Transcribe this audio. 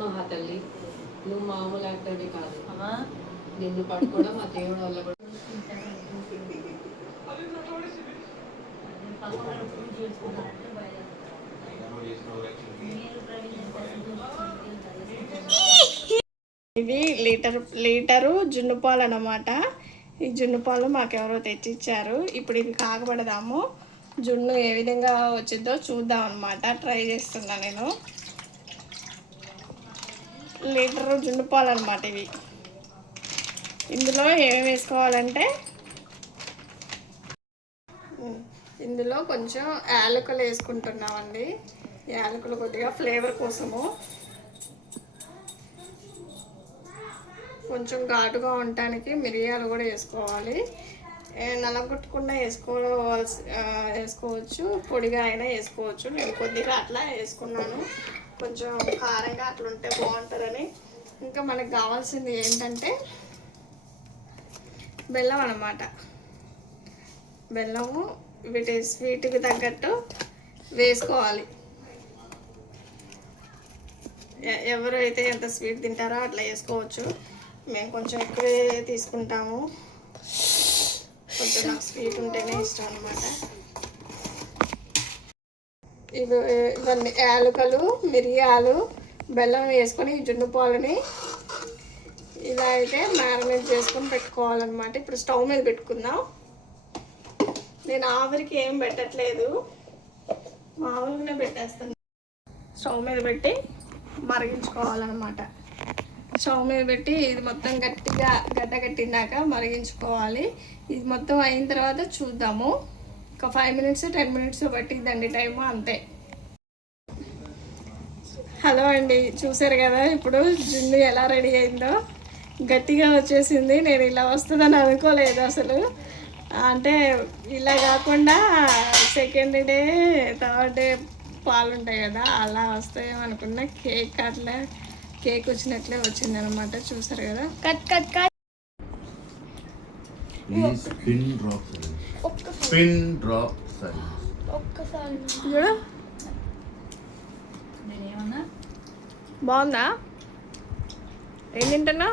మా తల్లి నువ్వు మామూలు యాక్టివిటీ కాదు, నిన్ను పట్టుకోవడం మా దేవుడు వల్ల కూడా. ఇది లీటరు జున్ను పాలు అన్నమాట. ఈ జున్ను పాలు మాకెవరో తెచ్చిచ్చారు. ఇప్పుడు ఇది కాగబడదాము, జున్ను ఏ విధంగా వచ్చిందో చూద్దాం అన్నమాట. ట్రై చేస్తున్నా నేను. లీటరు జున్ను పాలు అన్నమాట ఇవి. ఇందులో ఏమేమి వేసుకోవాలంటే ఇందులో కొంచెం యాలకులు వేసుకుంటున్నామండి. యాలకులు కొద్దిగా ఫ్లేవర్ కోసము, కొంచెం ఘాటుగా ఉండటానికి మిరియాలు కూడా వేసుకోవాలి. నలగొట్టకుండా వేసుకోవచ్చు, పొడిగా అయినా వేసుకోవచ్చు. నేను కొద్దిగా అట్లా వేసుకున్నాను, కొంచెం కారంగా అట్లా ఉంటే బాగుంటుందని. ఇంకా మనకు కావాల్సింది ఏంటంటే బెల్లం అన్నమాట. బెల్లము వీటి స్వీట్కి తగ్గట్టు వేసుకోవాలి. ఎవరైతే ఎంత స్వీట్ తింటారో అట్లా వేసుకోవచ్చు. మేము కొంచెం ఎక్కువే తీసుకుంటాము, కొంచెం నాకు స్వీట్ ఉంటేనే ఇష్టం అన్నమాట. ఇవన్నీ యాలకులు, మిరియాలు, బెల్లం వేసుకొని ఈ జున్ను పాలని ఇలా అయితే మ్యారినేట్ చేసుకొని పెట్టుకోవాలన్నమాట. ఇప్పుడు స్టవ్ మీద పెట్టుకుందాం. నేను ఆవిరికి ఏం పెట్టట్లేదు, మామూలుగానే పెట్టేస్తాను. స్టవ్ మీద పెట్టి మరిగించుకోవాలన్నమాట. స్టవ్ మీద పెట్టి ఇది మొత్తం గట్టిగా గడ్డగట్టినాక మరిగించుకోవాలి. ఇది మొత్తం అయిన తర్వాత చూద్దాము. ఒక 5 minutes 10 minutes పట్టిద్దండి టైము, అంతే. హలో అండి, చూసారు కదా ఇప్పుడు జున్ను ఎలా రెడీ అయిందో. గట్టిగా వచ్చేసింది. నేను ఇలా వస్తుందని అనుకోలేదు అసలు. అంటే ఇలా కాకుండా సెకండ్ డే థర్డ్ డే పాలు ఉంటాయి కదా, అలా వస్తాయేమో అనుకున్నా. కేక్ వచ్చినట్లే వచ్చింది అనమాట. చూసారు కదా. Cut cut cut. బాగుందా? ఏం తింటున్నా?